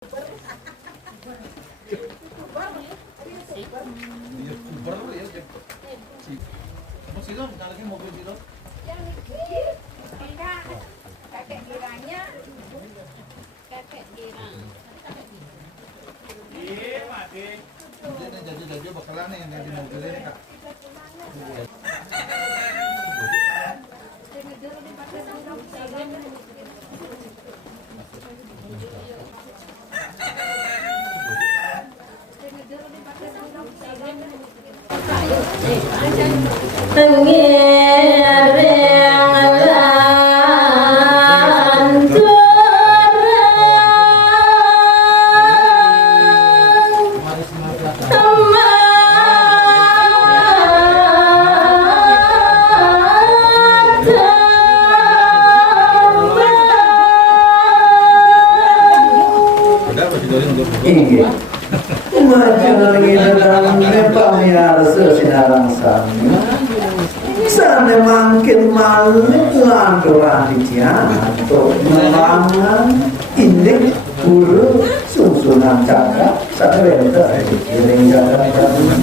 Youtuber ya. Apa sih dong? Lagi mobil sih dong? Yang kakek girangnya kakek girang. Iya, mati. Ini jadi bakalan nih yang di mobil ini kak. Inggih. Majenengan pamirsa sinarang sami. Sane mangkin malih lanturan dijanto melangan indik guru susunan cakra sadewenta kiring jalan jalan.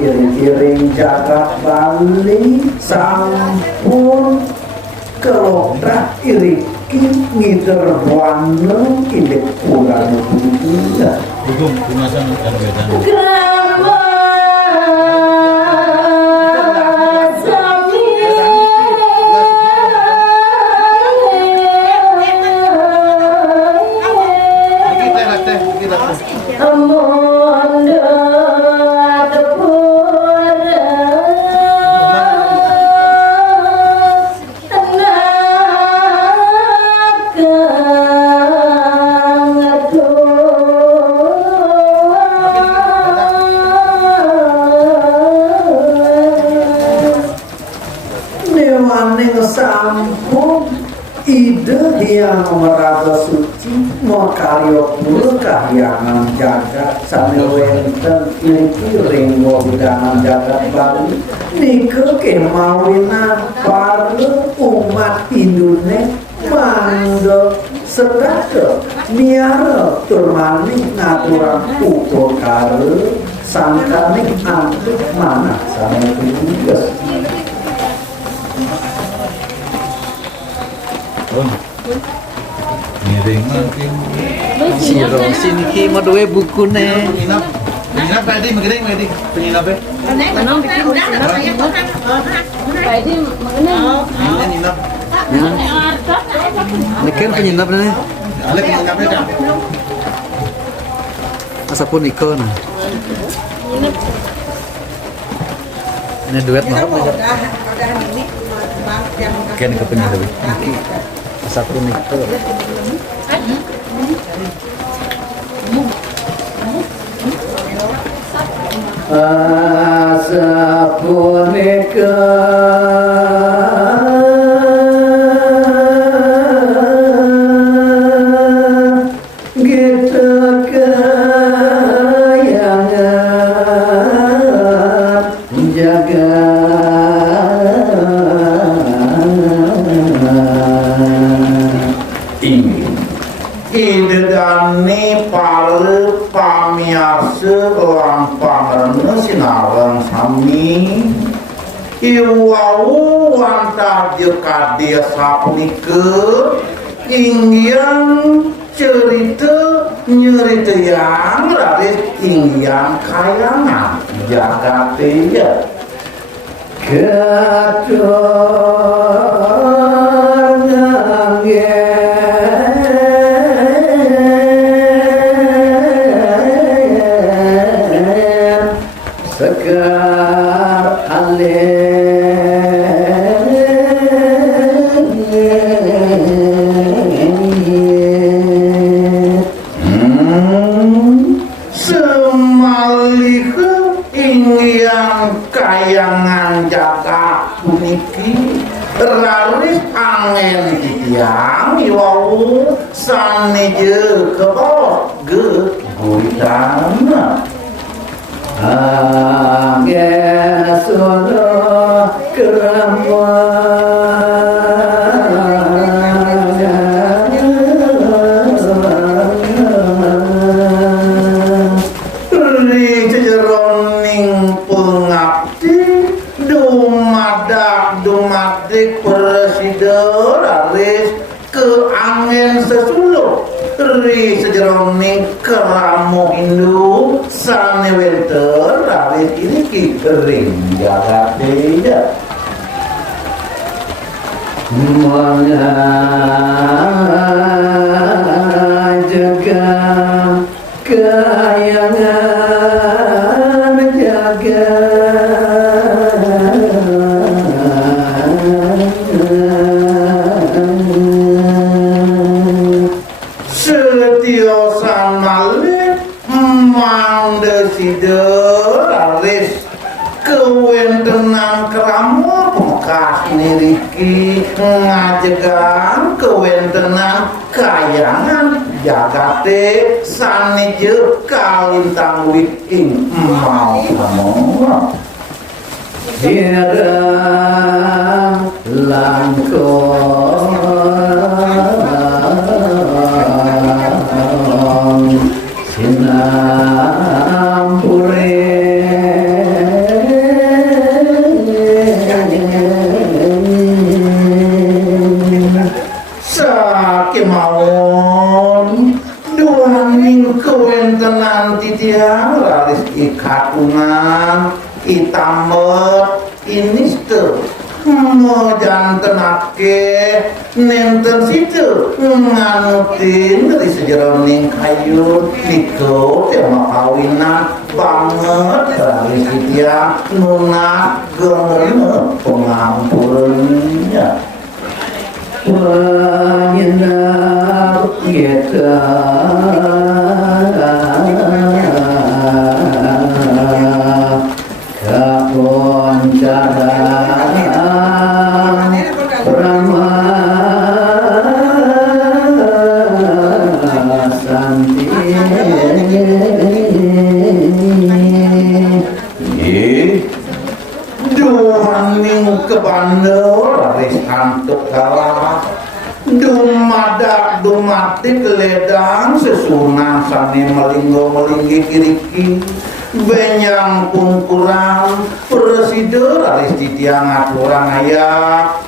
Iring-iring jagat Bali sampun keloprak iriki ngider wana indek pulang bulan Dukung gunasan dan wedan. sampun ide yang merasa suci mau karyo pura kahyangan jagat sambil wenten iki ringgo hidangan jagat Bali nike kemawinan para umat Indonesia mangga sedaya miara turmani ngaturan upakara sangkane antuk manah sami tugas. Miring mungkin. Siro sinki maduwe bukune. Penyinap tadi mengiring tadi penyinapnya. Jadi mengenai Penyinap. Ini kan penyinap nih. Ada penyinapnya kan? Asapun iko nah. Ini duet mau. Kan ke penyinap. Asapun iko. Asapunika kita kayangan jaga ingin idedani palu pamiarsa lang pangrana sinarang sami iwau wantah jekadia sapnika ingyan cerita nyerita yang laris ingyan kayangan jagateya sekar semalih ingyan kayangan jaka puniki laris angin titiang iwau saneje kebawah ge guyana angin sono dumadik presiden laris ke angin sesuluh ri sejeroning keramu Hindu sane wenter laris ini ki ring jagateya menjaga kayangan menjaga setiosan malih mandesida laris kewentenan keramu bekas niriki ngajegan kewentenan kayangan jagate sanije kalintang wiking mau mau dirang langkong sinampure sakemawon duaning kewentenan titiang laris ikatungan itamet iniste mojantenake nenten situ nganutin dari sejeroning kayu niko tema kawinan banget dari sitia nuna gemerna pengampunnya penyenar kita kapon cara perang hantuk kalah dumadak dumatik ledang sesunan sani melinggo melinggi kiriki benyang pungkuran presiden alis titiang aturan ayah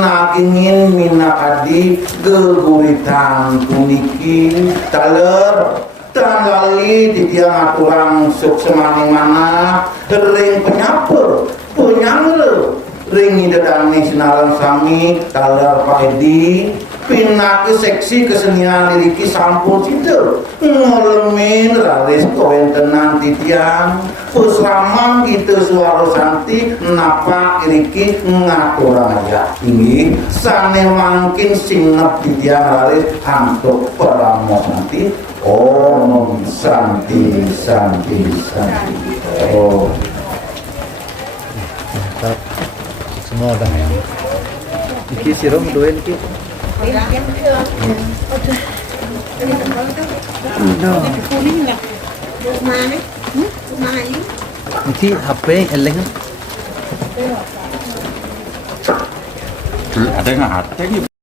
nakingin minakadi geguritan puniki taler tanggali titiang aturan suk semaning mana ring penyaper penyangle ring idadani sinaran sami taler Pak Edi pinake seksi kesenian liriki sampun situ ngolemin raris kowen tenang titiang pusramang gitu suara santi napa iriki ngaturang aja ini sane mangkin sinep titiang raris antuk peramo santi om santi santi santi oh semua udah ya. Iki sirom doain iki. Iki HP eleng. Ada nggak ada